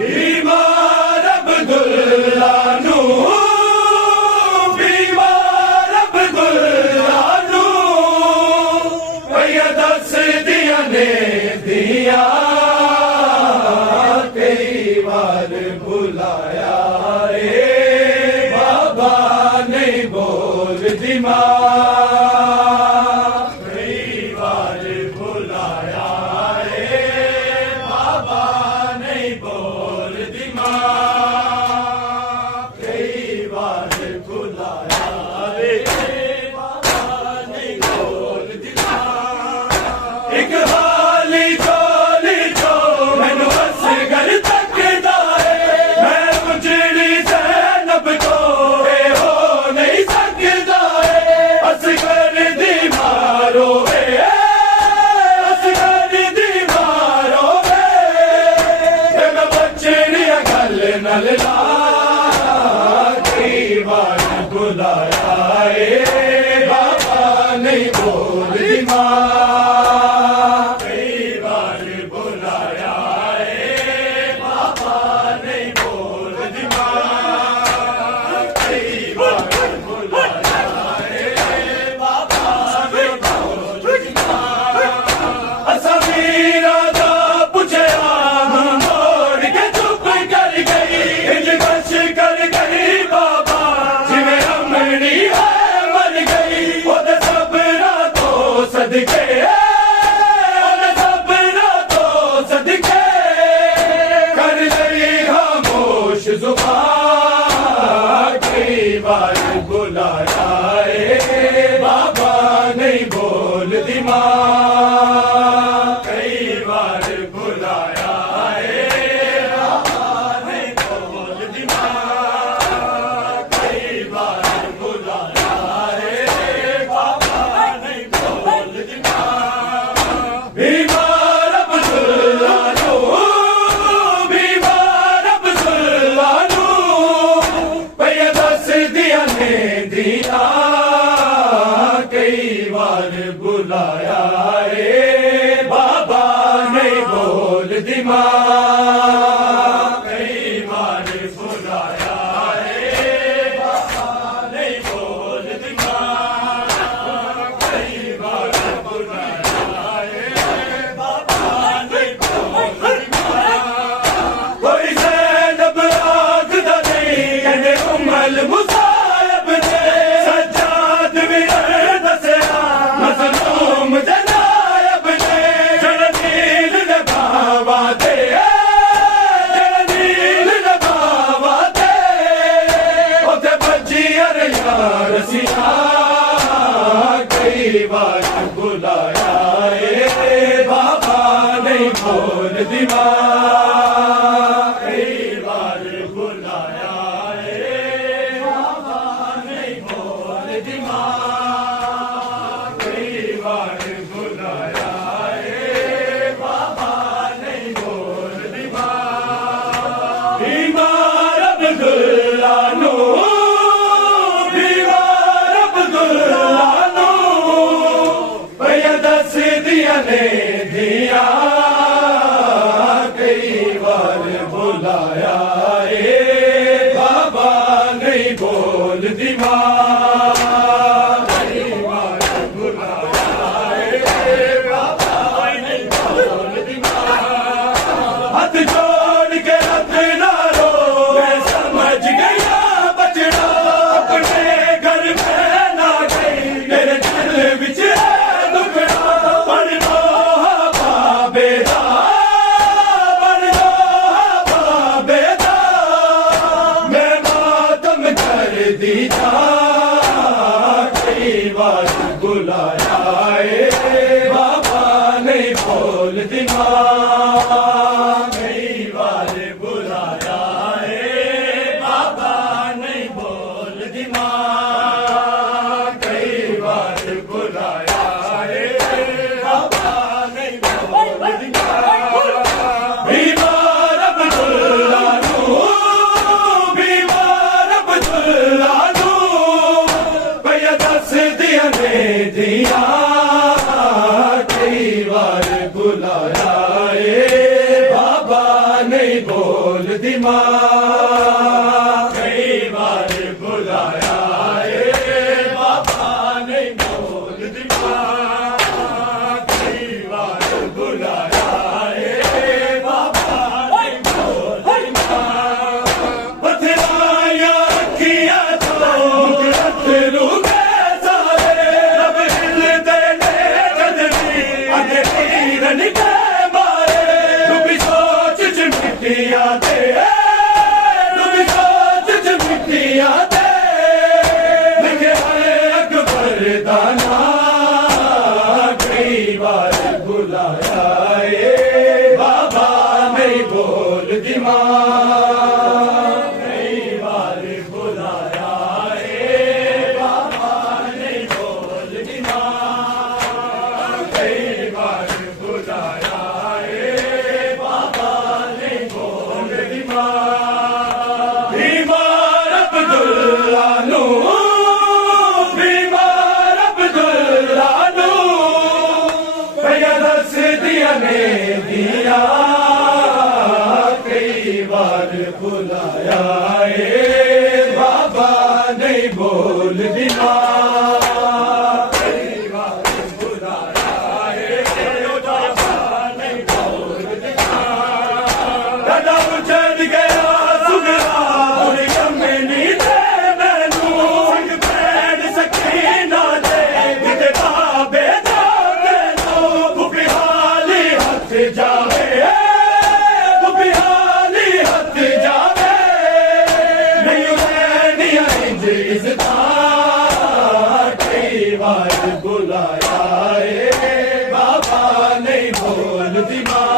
बीमार अब्दुल्ला नू, बीमार अब्दुल्ला नू, भैया दस दिया ने दिया, कई बार बुलाया रे बाबा नहीं बोल दिमाग, कई बार बुलाया रे बाबा नहीं बोल दिमाग, कई बार बुलाया रे बाबा नहीं बोल दिमाग। एक हाली चो मैनू बस घर तक दाए, मैं मुजड़ी ज़ैनब को हो नहीं सकदा है, असगर दी मारो वे, असगर दी मारो वे, मैं बचड़िया गल नल ला, कई बार बुलाया ए बाबा नहीं बोल दिमाग, कई बार बुलाया ए बाबा नहीं बोल दिमाग, कई बार बुलाया ए बाबा नहीं बोल दिमाग। असा मीरा दा पुछया मोड़ के चुप कर गई, इंज बस कर गई बाबा जिवें अमनी है मर गई, ओदे सबरा तो सदके, ओदे सबरा तो सदके, कर लई खामोश ज़ुबान, कई बार बुलाया ए बाबा नहीं बोल दिमाग, कई बार बुलाया ए बाबा नहीं बोल दिमाग, कई बार बुलाया ए बाबा नहीं बोल दिमाग। बीमार अब्दुल्ला नू, बीमार अब्दुल्ला नू, भैया दस दिया ने दिया, कई बार बुलाया ए बाबा नहीं बोल दिमाग, कई बार बुलाया ए बाबा नहीं बोल दिमाग, कई बार बुलाया ए बाबा नहीं बोल दिमाग। कोई ज़ैनब आखदा नहीं कहने उम्मल मुसायब ने, सज्जाद भी दसया मज़लूम जनायब ने, जरनील नभावा दे, जरनील नभावा दे, उते बजी अरे यार सिया, कई बार बुलाया ए बाबा नहीं बोल दिमाग, कई बार बुलाया ए बाबा नहीं बोल दिमाग, कई बार बुलाया ए बाबा नहीं बोल दिमाग। बीमार अब्दुल्ला नू, बीमार अब्दुल्ला नू, भैया दस दिया ने दिया, कई बार बुलाया ए बाबा नहीं बोल दिमाग, कई बार बुलाया ए बाबा नहीं बोल दिमाग। हाथ जोड़ के रख ना रो, मैं समझ गया बचड़ा अपने घर में ना गई, मेरे दिल विच है दुखड़ा, पढ़ लो बाबे दा, पढ़ लो बाबे दा, बोल दी माँ, कई बार बुलाया बाबा नहीं बोल दी माँ, कई बार बुलाया बाबा नहीं बोल दी माँ। बथराया किया तो अथरू के सारे, रब हिल देने जदनी अगे तीरन के मारे, डूबी सोच च मिट्टिया दे, डूबी सोच च मिट्टिया दे, लिखे है अकबर दा नाम, कई बार बुलाया बाबा नहीं बोल दी माँ, कई बार बुलाया बाबा नहीं बोल दी माँ, कई बार बुलाया बाबा नहीं बोल दी माँ। बीमार अब्दुल्ला नू, बीमार अब्दुल्ला नू, भैया दस दिया ने दिया, कई बार बुलाया बाबा नहीं बोल दी माँ, कई बार बुलाया बाबा नहीं बोल दी माँ। दादा उछल गया सुगरा और कमनी दे मैनू, संग पैर सकीना दे किते बाबे जाते नो, भुपी हाली हथ जावे, भुपी हाली हथ जावे, नहीं रहनी इंज इज्जता, कई बार बुलाया बाबा नहीं बोल दी माँ,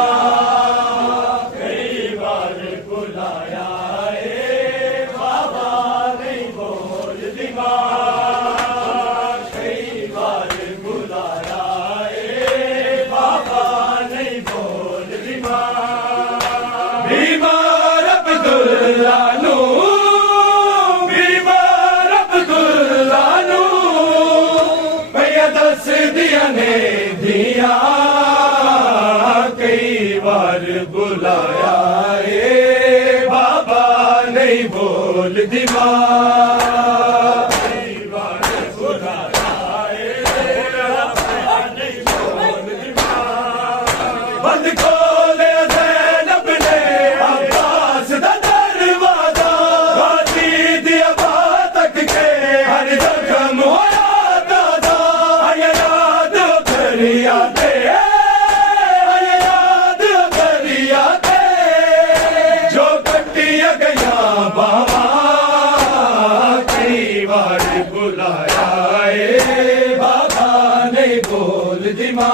कई बार बुलाया बाबा नहीं बोल दी माँ, कई बार बुलाया बाबा नहीं बोल दी माँ। बीमार अब्दुल्ला नू, बीमार अब्दुल्ला नू, भैया दस दिया ने दिया, कई बार बुलाया बाबा नहीं बोल दी माँ, कई बार बुलाया बाबा नहीं बोल दी माँ। बंद खोले ज़ैनब ने अब्बास दा दरवाजा, गाजी दिया बातक के हर जख्म होया ताजा, आया याद करिया दे, आया याद करिया दे, जो कटिया गया बाबा, कई बार बुलाया बाबा नहीं बोल दी माँ,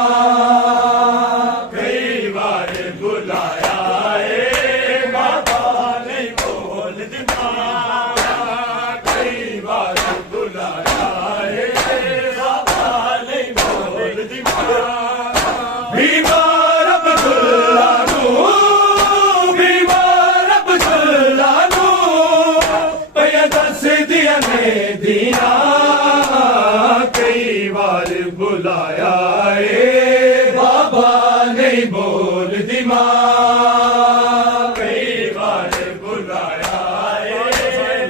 कई बार बुलाया बाबा नहीं बोल दी माँ, कई बार बुलाया बाबा नहीं बोल दी माँ। बीमार अब्दुल्ला नू, बीमार अब्दुल्ला नू, भैया दस दिया ने दिया, कई बार बुलाया बाबा नहीं बोल दी माँ, कई बार बुलाया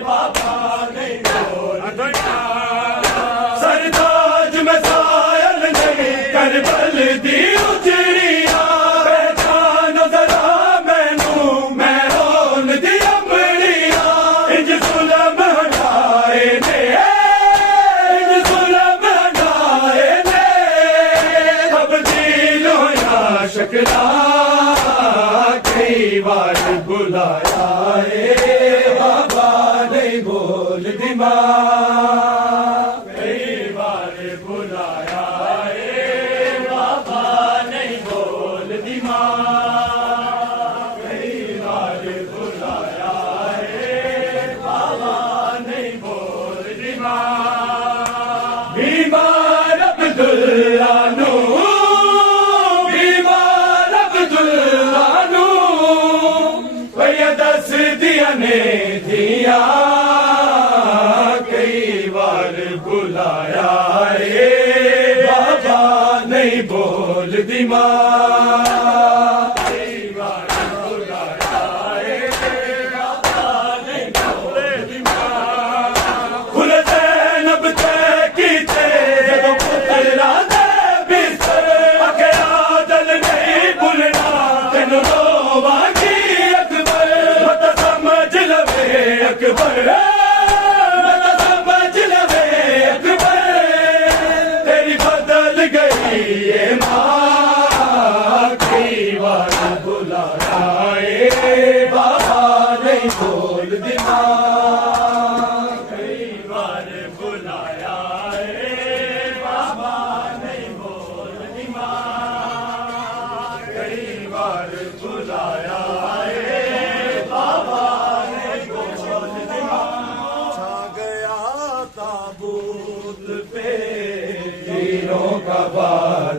बाबा नहीं बोल दी माँ। सरताज में सायल नहीं करबल दी उजड़िया, पहचानो जरा मैनू मैं रोन दी अमड़िया, इंज जुल्म हटाए ने, इंज जुल्म हटाए ने, तब्दील होया शकला, कई बार बुलाया बाबा नहीं बोल दी माँ, कई बार बुलाया बाबा नहीं बोल दी माँ, कई बार बुलाया बाबा नहीं बोल दी माँ। बीमार अब्दुल्ला नू, बीमार अब्दुल्ला नू, भैया दस दिया ने दिया, कई बार बुलाया बाबा नहीं बोल दी माँ, कई बार बुलाया मैं तो समझ लवे अकबर तेरी बदल गई ये माँ कई बार बुलाया बाबा नहीं बोल दिमाग कई बार बुलाया बाबा नहीं बोल दिमाग कई बार बुला